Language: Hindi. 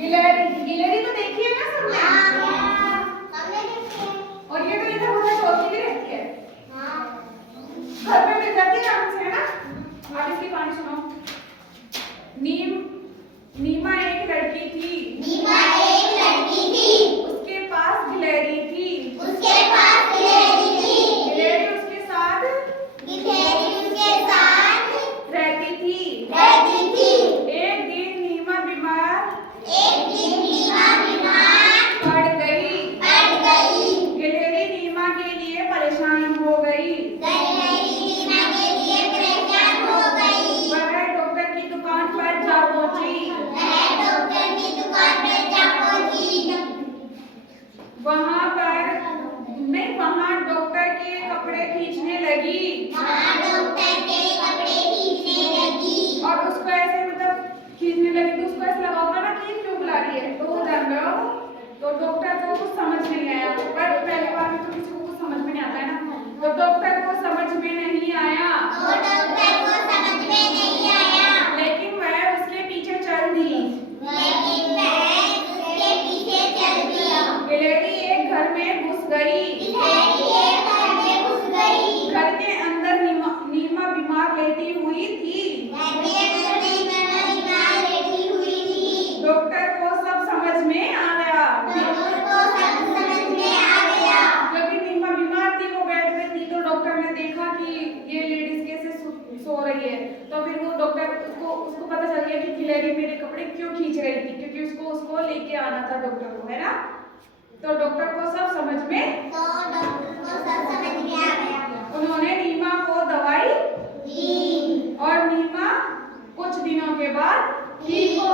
गिलहरी तो देखी है ना सबने? सबने देखी है। और ये तो इधर उधर चौकी भी रहती है। घर पे मिल जाती है आराम से, है ना? आप इसकी कहानी सुनाओ। नीमा एक लड़की थी। नीमा एक लड़की थी। उसके पास गिलहरी थी। उसके पास गिलहरी थी। गिलहरी उसके साथ रहती थी। एक दिन नीमा बीमार पड़ गई। गिलहरी नीमा के लिए परेशान हो गई। वह डॉक्टर की दुकान पर जा पहुंची। वहां डॉक्टर के कपड़े खींचने लगी। और उसको ऐसे मतलब खींचने लगी तो उसको ऐसा लगा होगा ना कि क्यों बुला रही है, तो वो जान गया। तो डॉक्टर को कुछ समझ नहीं आया, पर पहली बार में तो किसी को कुछ समझ में नहीं आता है ना। तो डॉक्टर को समझ में नहीं आया, लेकिन वह उसके पीछे चल दी। गिलहरी एक घर में घुस गई। घर के अंदर नीमा बीमार लेटी हुई थी। डॉक्टर को सब समझ में आ गया। क्योंकि नीमा बीमार थी, वो बेड पे थी, तो डॉक्टर ने देखा कि ये लेडीज कैसे सो रही है। तो फिर वो डॉक्टर उसको पता चल गया कि गिलहरी मेरे कपड़े क्यों खींच रही थी, क्योंकि उसको लेके आना था डॉक्टर को, है ना। तो डॉक्टर को सब समझ में आ गया। उन्होंने नीमा को दवाई दी और नीमा कुछ दिनों के बाद ठीक हो